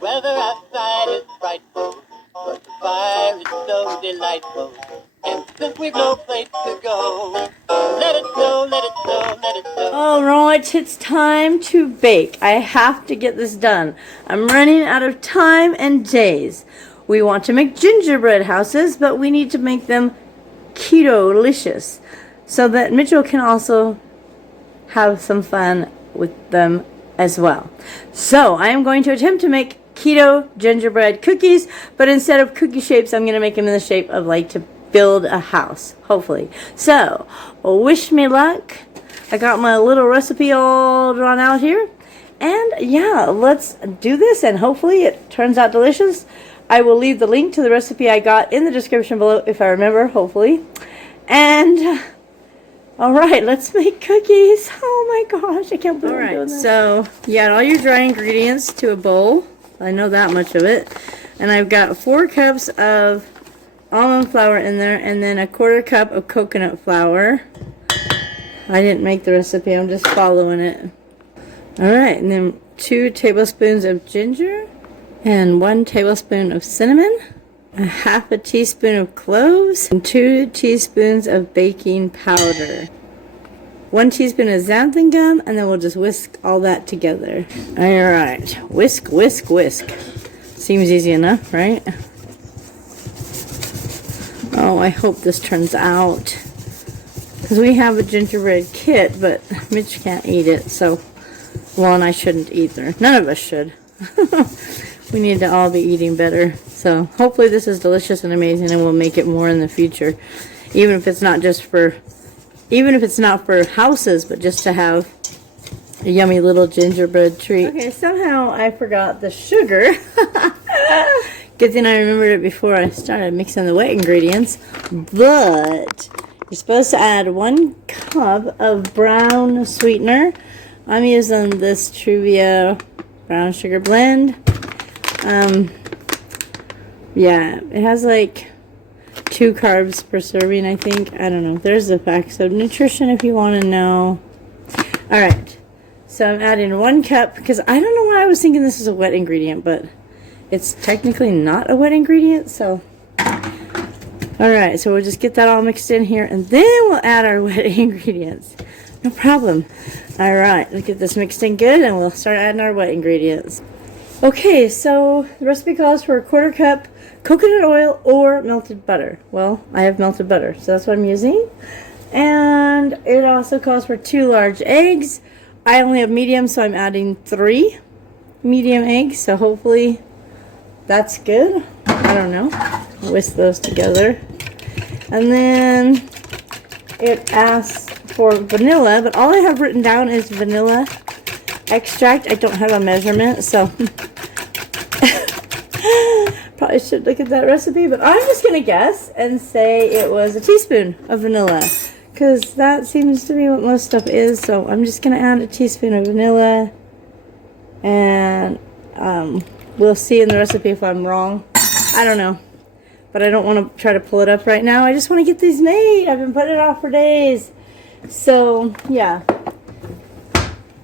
weather outside is frightful, but the fire is so delightful. And since we've no place to go, let it snow, let it snow, let it snow. Alright, it's time to bake. I have to get this done. I'm running out of time and days. We want to make gingerbread houses, but we need to make them keto-licious so that Mitchell can also have some fun with them as well. So I am going to attempt to make keto gingerbread cookies, but instead of cookie shapes, I'm going to make them in the shape of like to build a house, hopefully. So wish me luck. I got my little recipe all drawn out here, and yeah, let's do this and hopefully it turns out delicious. I will leave the link to the recipe I got in the description below if I remember, hopefully. And alright, let's make cookies. Oh my gosh, I can't believe I'm doing this. So you add all your dry ingredients to a bowl. I know that much of it. And I've got 4 cups of almond flour in there, and then a 1/4 cup of coconut flour. I didn't make the recipe, I'm just following it. Alright, and then 2 tablespoons of ginger, and 1 tablespoon of cinnamon, a 1/2 teaspoon of cloves, and 2 teaspoons of baking powder. 1 teaspoon of xanthan gum, and then we'll just whisk all that together. Alright, whisk, whisk, whisk. Seems easy enough, right? Oh, I hope this turns out. Because we have a gingerbread kit, but Mitch can't eat it, so, well, and I shouldn't either. None of us should. We need to all be eating better. So hopefully this is delicious and amazing, and we'll make it more in the future. Even if it's not just for, even if it's not for houses, but just to have a yummy little gingerbread treat. Okay, somehow I forgot the sugar. Good thing I remembered it before I started mixing the wet ingredients. But you're supposed to add 1 cup of brown sweetener. I'm using this Truvia brown sugar blend. Yeah, it has like 2 carbs per serving, I think. I don't know. There's the facts of nutrition if you want to know. Alright, so I'm adding 1 cup, because I don't know why I was thinking this is a wet ingredient, but it's technically not a wet ingredient, so. Alright, so we'll just get that all mixed in here, and then we'll add our wet ingredients. No problem. Alright, let's get this mixed in good, and we'll start adding our wet ingredients. Okay, so the recipe calls for a 1/4 cup coconut oil or melted butter. Well, I have melted butter, so that's what I'm using. And it also calls for 2 large eggs. I only have medium, so I'm adding 3 medium eggs, so hopefully that's good. I don't know. Whisk those together. And then it asks for vanilla, but all I have written down is vanilla extract. I don't have a measurement, so probably should look at that recipe, but I'm just gonna guess and say it was a teaspoon of vanilla, because that seems to be what most stuff is. So I'm just gonna add a teaspoon of vanilla, and we'll see in the recipe if I'm wrong. I don't know, but I don't want to try to pull it up right now. I just want to get these made. I've been putting it off for days. So yeah,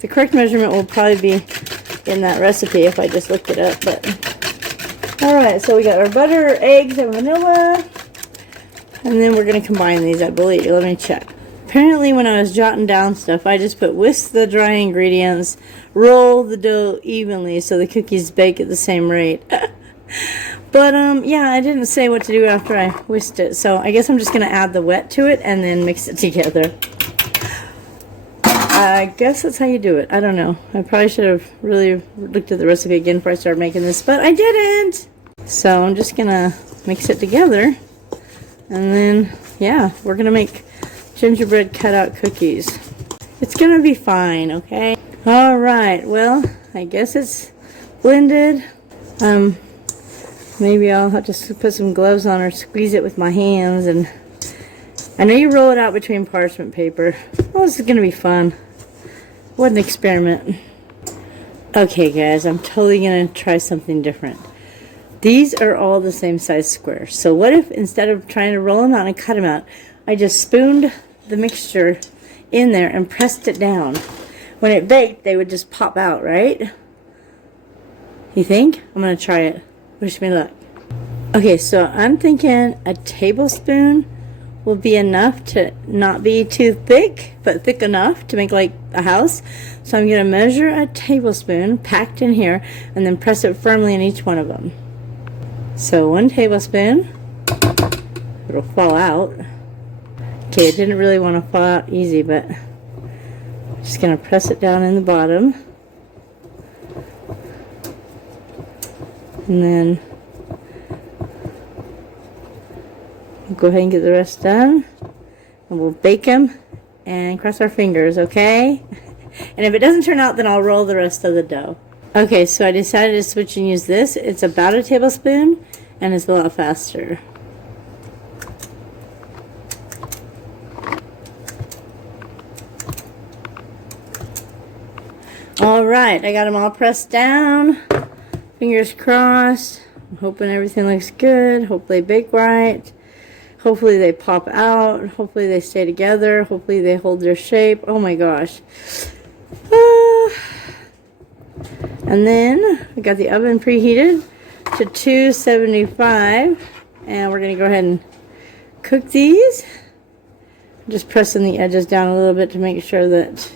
the correct measurement will probably be in that recipe if I just looked it up. But alright, so we got our butter, eggs, and vanilla, and then we're going to combine these, I believe. Let me check. Apparently when I was jotting down stuff, I just put whisk the dry ingredients, roll the dough evenly so the cookies bake at the same rate. But yeah, I didn't say what to do after I whisked it, so I guess I'm just going to add the wet to it and then mix it together. I guess that's how you do it. I don't know. I probably should have really looked at the recipe again before I started making this, but I didn't! So I'm just going to mix it together, and then, yeah, we're going to make gingerbread cutout cookies. It's going to be fine, okay? Alright, well, I guess it's blended. Maybe I'll have to put some gloves on or squeeze it with my hands. And I know you roll it out between parchment paper. Oh, this is going to be fun. What an experiment. Okay, guys, I'm totally going to try something different. These are all the same size squares. So what if instead of trying to roll them out and cut them out, I just spooned the mixture in there and pressed it down. When it baked, they would just pop out, right? You think? I'm gonna try it. Wish me luck. Okay, so I'm thinking a tablespoon will be enough to not be too thick, but thick enough to make like a house. So I'm gonna measure a tablespoon packed in here and then press it firmly in each one of them. So 1 tablespoon. It'll fall out. Okay, it didn't really want to fall out easy, but I'm just gonna press it down in the bottom. And then we'll go ahead and get the rest done. And we'll bake them and cross our fingers, okay? And if it doesn't turn out, then I'll roll the rest of the dough. Okay, so I decided to switch and use this. It's about a tablespoon, and it's a lot faster. Alright, I got them all pressed down. Fingers crossed. I'm hoping everything looks good. Hopefully they bake right. Hopefully they pop out. Hopefully they stay together. Hopefully they hold their shape. Oh my gosh. And then we got the oven preheated to 275. And we're going to go ahead and cook these. Just pressing the edges down a little bit to make sure that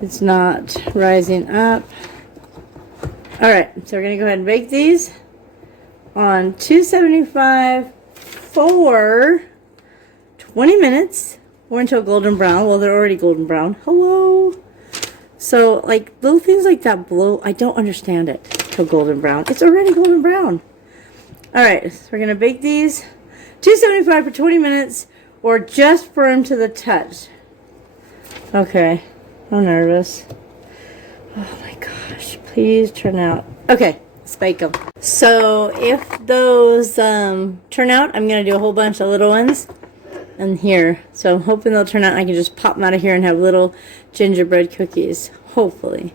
it's not rising up. Alright, so we're going to go ahead and bake these on 275 for 20 minutes or until golden brown. Well, they're already golden brown. Hello! So, like, little things like that blow. I don't understand it till golden brown. It's already golden brown. Alright, so we're going to bake these 275 for 20 minutes or just firm to the touch. Okay, I'm nervous. Oh my gosh, please turn out. Okay, let's bake them. So if those turn out, I'm going to do a whole bunch of little ones in here. So I'm hoping they'll turn out and I can just pop them out of here and have little gingerbread cookies, hopefully.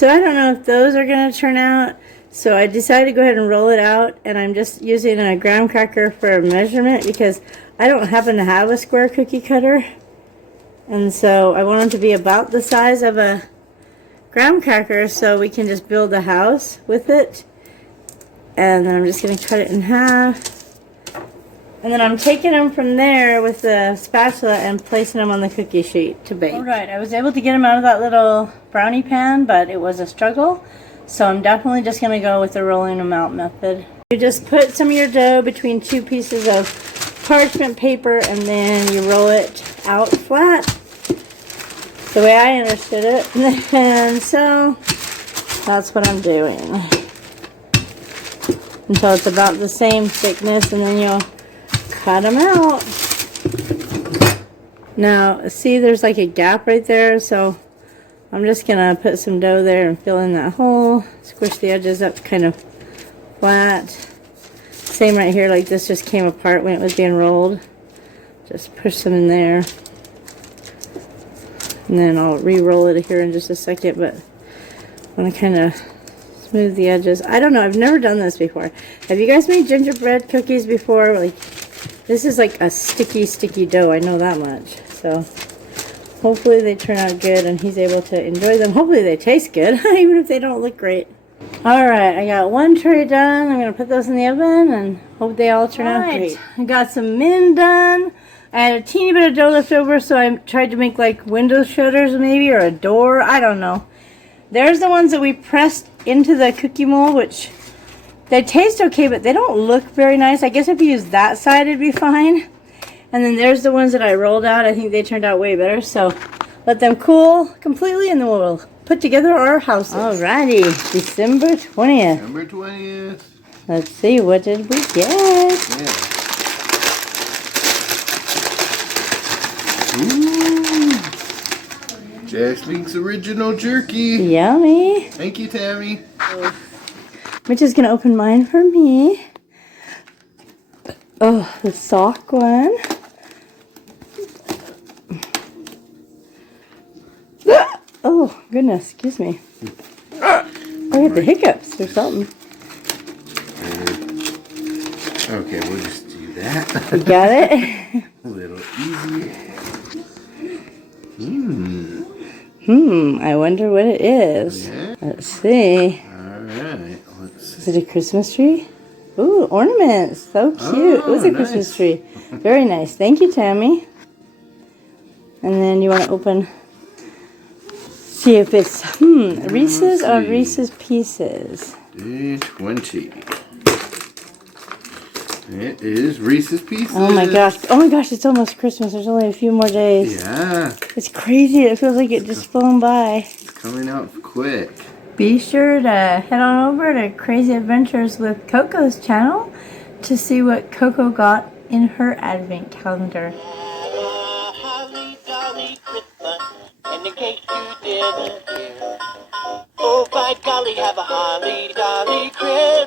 So I don't know if those are going to turn out. So I decided to go ahead and roll it out, and I'm just using a graham cracker for a measurement because I don't happen to have a square cookie cutter. And so I want them to be about the size of a graham cracker so we can just build a house with it. And then I'm just going to cut it in half. And then I'm taking them from there with the spatula and placing them on the cookie sheet to bake. Alright, I was able to get them out of that little brownie pan, but it was a struggle. So I'm definitely just going to go with the rolling them out method. You just put some of your dough between 2 pieces of parchment paper and then you roll it out flat, the way I understood it. And so that's what I'm doing until it's about the same thickness, and then you'll cut them out. Now see, there's like a gap right there, so I'm just gonna put some dough there and fill in that hole, squish the edges up kind of flat. Same right here, like this just came apart when it was being rolled. Just push some in there. And then I'll re-roll it here in just a second, but I want to kind of smooth the edges. I don't know, I've never done this before. Have you guys made gingerbread cookies before? Like, this is like a sticky dough, I know that much. So hopefully they turn out good and he's able to enjoy them. Hopefully they taste good, even if they don't look great. Alright, I got 1 tray done. I'm going to put those in the oven and hope they all turn out great. I got some min done. I had a teeny bit of dough left over, so I tried to make like window shutters maybe, or a door. I don't know. There's the ones that we pressed into the cookie mold, which they taste okay, but they don't look very nice. I guess if you use that side, it'd be fine. And then there's the ones that I rolled out. I think they turned out way better. So let them cool completely, and then we'll put together our houses. Alrighty, December 20th. December 20th. Let's see, what did we get? Yeah. Ooh. Jasmine's original jerky. Yummy. Thank you, Tammy. Mitch is going to open mine for me. Oh, the sock one. Oh, goodness, excuse me. I got the hiccups or something. Okay, we'll just do that. You got it? A little easy. I wonder what it is. Yeah. Let's see. Alright, Is it a Christmas tree? Ooh, ornaments. So cute. It was a Christmas nice. tree. Very nice. Thank you, Tammy. And then you want to open, see if it's, Reese's or see. Reese's Pieces. Day 20. It is Reese's Pieces. Oh my gosh. Oh my gosh, it's almost Christmas. There's only a few more days. Yeah, It's crazy. It feels like it just flown by. it's coming out quick. Be sure to head on over to Crazy Adventures with CoCo's channel to see what CoCo got in her advent calendar. Have a holly jolly Christmas, and in case you didn't hear, oh by golly, have a holly jolly Christmas.